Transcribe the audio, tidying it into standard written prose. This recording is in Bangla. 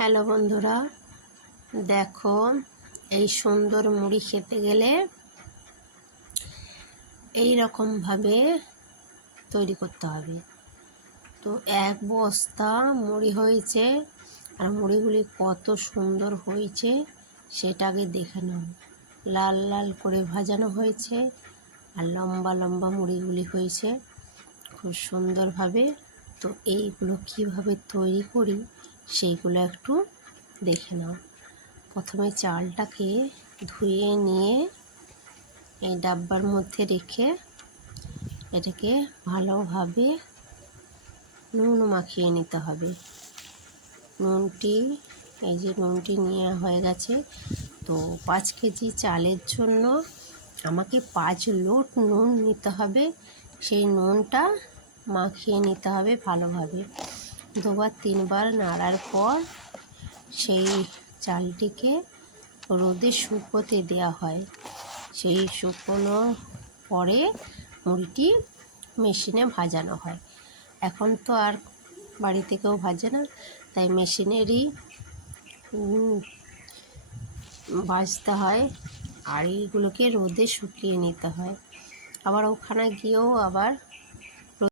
হ্যালো বন্ধুরা, দেখো এই সুন্দর মুড়ি খেতে গেলে এই রকমভাবে তৈরি করতে হবে। তো এক বস্তা মুড়ি হয়েছে, আর মুড়িগুলি কত সুন্দর হয়েছে সেটা আগে দেখে নাও। লাল লাল করে ভাজানো হয়েছে আর লম্বা লম্বা মুড়িগুলি হয়েছে খুব সুন্দরভাবে। তো এইগুলো কিভাবে তৈরি করি সেইগুলো একটু দেখে নাও। প্রথমে চালটাকে ধুয়ে নিয়ে এই ডাব্বার মধ্যে রেখে এটাকে ভালোভাবে নুন মাখিয়ে নিতে হবে। এই যে নুনটি নেওয়া হয়ে গেছে। তো 5 কেজি চালের জন্য আমাকে 5 লোট নুন নিতে হবে। সেই নুনটা মাখিয়ে নিতে হবে ভালোভাবে। 2-3 বার নাড়ার পর সেই চালটিকে রোদে শুকোতে দেওয়া হয়। সেই শুকোনোর পরে মুড়িটি মেশিনে ভাজানো হয়। এখন তো আর বাড়িতে কেউ ভাজে না, তাই মেশিনেরই ভাজতে হয়। আর এইগুলোকে রোদে শুকিয়ে নিতে হয়। আবার ওখানে গিয়েও আবার